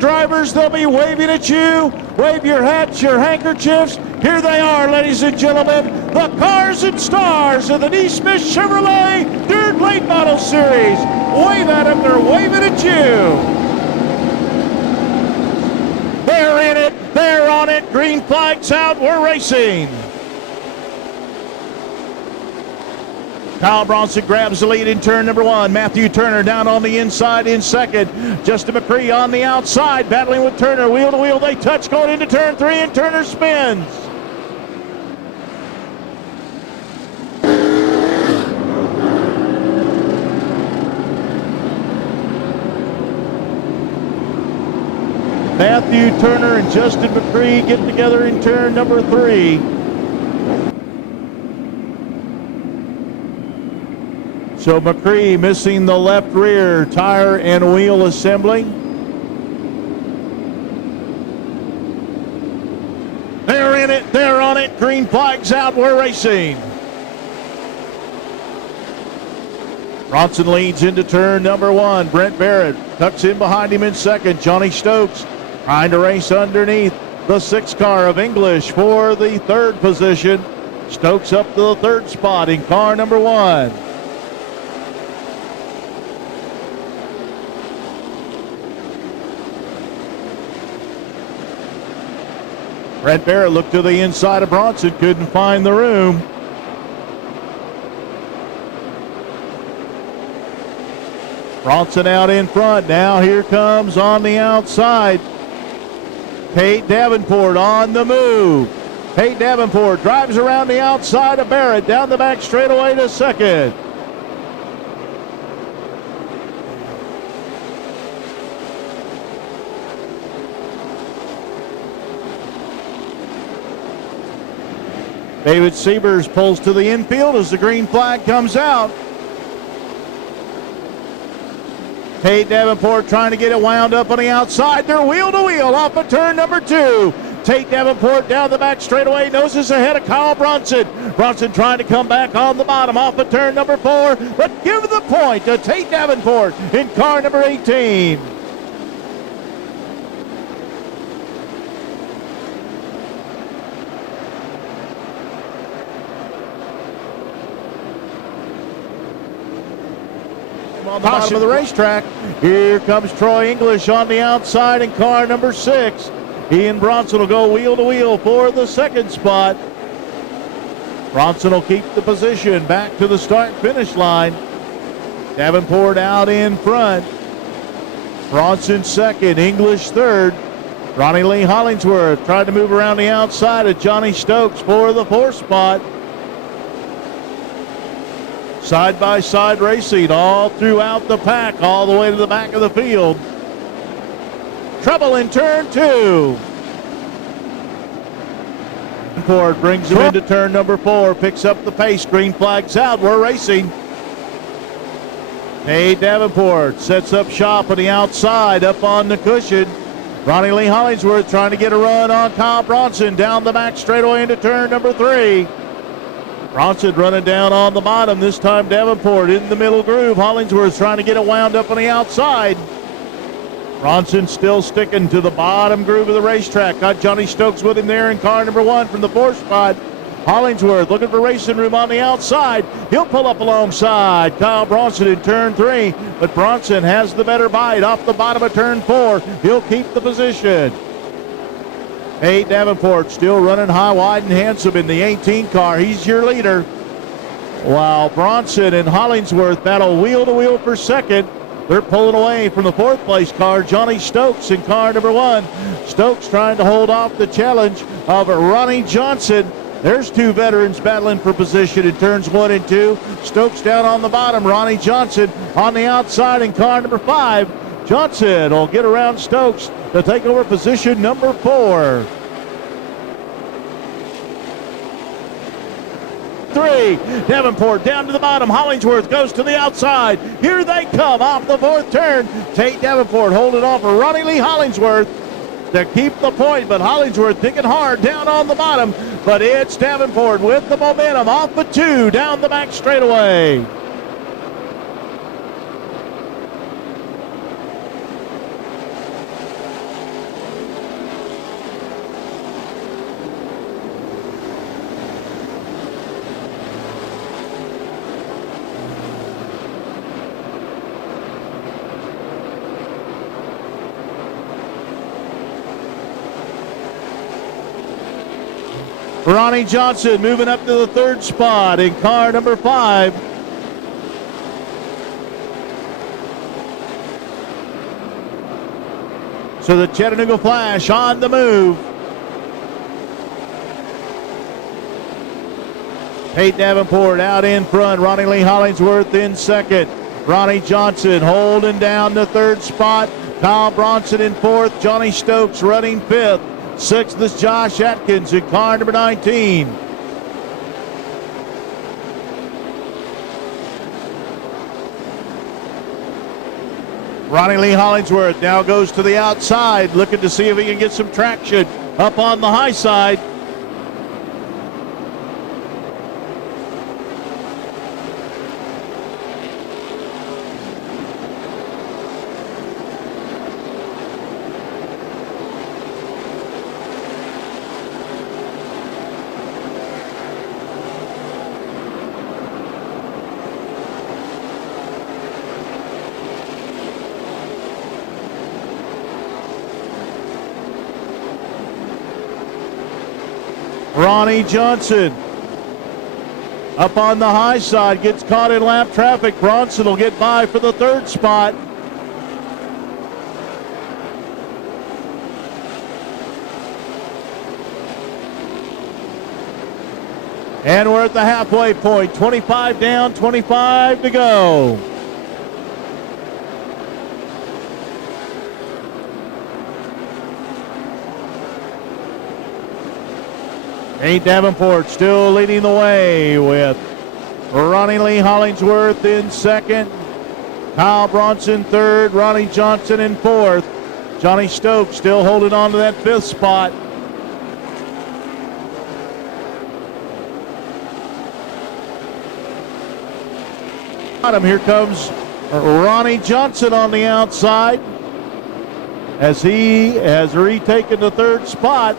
drivers, they'll be waving at you. Wave your hats, your handkerchiefs. Here they are, ladies and gentlemen, the cars and stars of the NeSmith Chevrolet Dirt Late Model Series. Wave at them, they're waving at you. They're in it, they're on it, green flag's out, we're racing. Kyle Bronson grabs the lead in turn number one. Matthew Turner down on the inside in second. Justin McCree on the outside, battling with Turner. Wheel to wheel, they touch going into turn three, and Turner spins. Matthew Turner and Justin McCree get together in turn number three. So McCree missing the left rear tire and wheel assembly. They're in it, they're on it, green flag's out, we're racing. Bronson leads into turn number one. Brent Barrett tucks in behind him in second. Johnny Stokes trying to race underneath the 6 car of English for the third position. Stokes up to the third spot in car number one. Brent Barrett looked to the inside of Bronson, couldn't find the room. Bronson out in front. Now here comes on the outside Tate Davenport on the move. Tate Davenport drives around the outside of Barrett, down the back straightaway to second. David Siebers pulls to the infield as the green flag comes out. Tate Davenport trying to get it wound up on the outside. They're wheel to wheel off of turn number two. Tate Davenport down the back straightaway, noses ahead of Kyle Bronson. Bronson trying to come back on the bottom off of turn number 4, but give the point to Tate Davenport in car number 18. On the bottom of the racetrack, here comes Troy English on the outside in car number 6. Ian Bronson will go wheel to wheel for the second spot. Bronson will keep the position back to the start-finish line. Davenport out in front. Bronson second, English third. Ronnie Lee Hollingsworth tried to move around the outside of Johnny Stokes for the 4th spot. Side-by-side racing all throughout the pack, all the way to the back of the field. Trouble in turn 2. Ford brings him into turn number 4, picks up the pace, green flag's out, we're racing. Tate Davenport sets up shop on the outside, up on the cushion. Ronnie Lee Hollingsworth trying to get a run on Kyle Bronson down the back straightaway into turn number 3. Bronson running down on the bottom. This time Davenport in the middle groove. Hollingsworth trying to get it wound up on the outside. Bronson still sticking to the bottom groove of the racetrack. Got Johnny Stokes with him there in car number 1 from the 4th spot. Hollingsworth looking for racing room on the outside. He'll pull up alongside Kyle Bronson in turn 3, but Bronson has the better bite off the bottom of turn 4. He'll keep the position. Tate Davenport still running high, wide, and handsome in the 18 car. He's your leader. While Bronson and Hollingsworth battle wheel to wheel for second. They're pulling away from the 4th place car, Johnny Stokes in car number 1. Stokes trying to hold off the challenge of Ronnie Johnson. There's 2 veterans battling for position in turns 1 and 2. Stokes down on the bottom, Ronnie Johnson on the outside in car number 5. Johnson will get around Stokes to take over position number 4. 3. Davenport down to the bottom. Hollingsworth goes to the outside. Here they come off the 4th turn. Tate Davenport holding off Ronnie Lee Hollingsworth to keep the point, but Hollingsworth digging hard down on the bottom. But it's Davenport with the momentum off the 2 down the back straightaway. Ronnie Johnson moving up to the third spot in car number 5. So the Chattanooga Flash on the move. Tate Davenport out in front. Ronnie Lee Hollingsworth in second. Ronnie Johnson holding down the third spot. Kyle Bronson in fourth. Johnny Stokes running fifth. Sixth is Josh Atkins in car number 19. Ronnie Lee Hollingsworth now goes to the outside, looking to see if he can get some traction up on the high side. Ronnie Johnson up on the high side, gets caught in lap traffic. Bronson will get by for the third spot. And we're at the halfway point. 25 down, 25 to go. Tate Davenport still leading the way with Ronnie Lee Hollingsworth in second. Kyle Bronson third. Ronnie Johnson in fourth. Johnny Stokes still holding on to that fifth spot. Here comes Ronnie Johnson on the outside as he has retaken the third spot.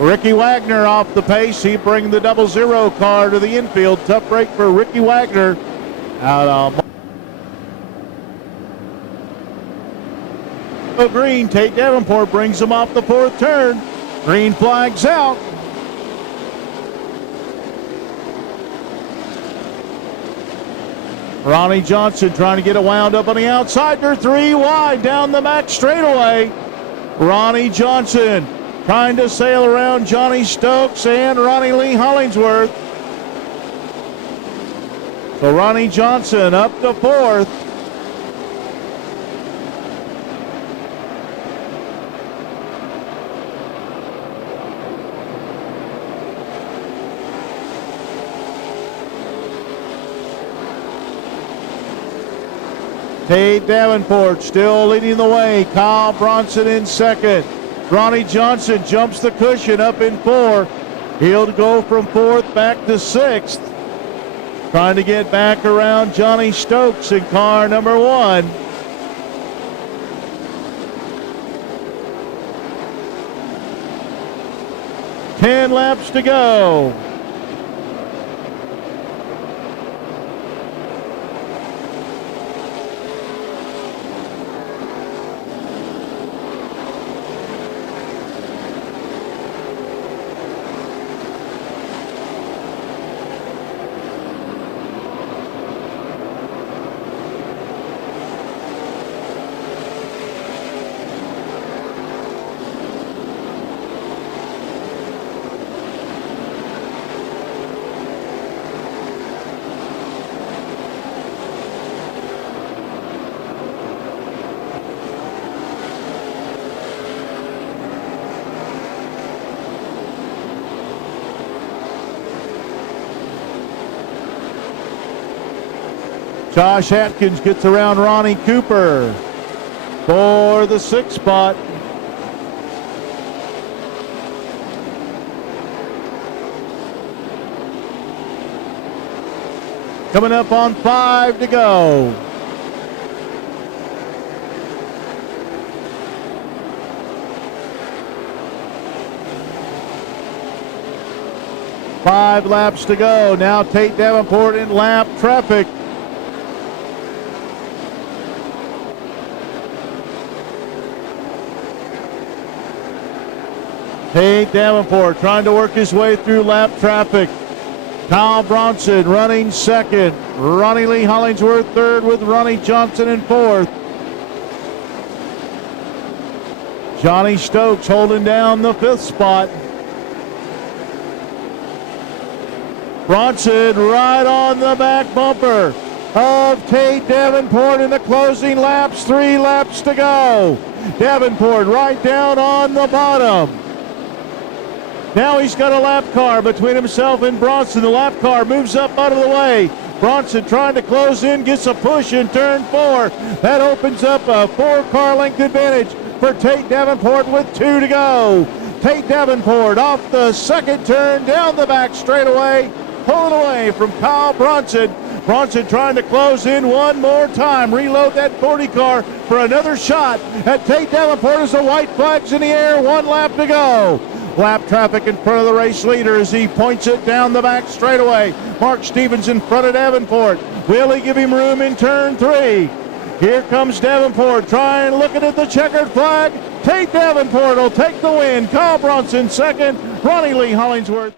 Ricky Wagner off the pace. He brings the 00 car to the infield. Tough break for Ricky Wagner. Out green. Tate Davenport brings him off the fourth turn. Green flags out. Ronnie Johnson trying to get it wound up on the outside. They're 3 wide down the back straightaway. Ronnie Johnson trying to sail around Johnny Stokes and Ronnie Lee Hollingsworth. So Ronnie Johnson up to fourth. Tate Davenport still leading the way. Kyle Bronson in second. Ronnie Johnson jumps the cushion up in 4. He'll go from 4th back to 6th. Trying to get back around Johnny Stokes in car number 1. Ten laps to go. Josh Atkins gets around Ronnie Cooper for the 6th spot. Coming up on 5 to go. Five laps to go. Now Tate Davenport in lap traffic. Tate Davenport trying to work his way through lap traffic. Kyle Bronson running second. Ronnie Lee Hollingsworth third with Ronnie Johnson in fourth. Johnny Stokes holding down the 5th spot. Bronson right on the back bumper of Tate Davenport in the closing laps. 3 laps to go. Davenport right down on the bottom. Now he's got a lap car between himself and Bronson. The lap car moves up out of the way. Bronson trying to close in, gets a push in turn 4. That opens up a 4-car length advantage for Tate Davenport with 2 to go. Tate Davenport off the 2nd turn, down the back straightaway, pulling away from Kyle Bronson. Bronson trying to close in one more time, reload that 40 car for another shot at Tate Davenport as the white flag's in the air. 1 lap to go. Lap traffic in front of the race leader as he points it down the back straightaway. Mark Stevens in front of Davenport. Will he give him room in turn 3? Here comes Davenport trying, looking at the checkered flag. Tate Davenport will take the win. Kyle Bronson second. Ronnie Lee Hollingsworth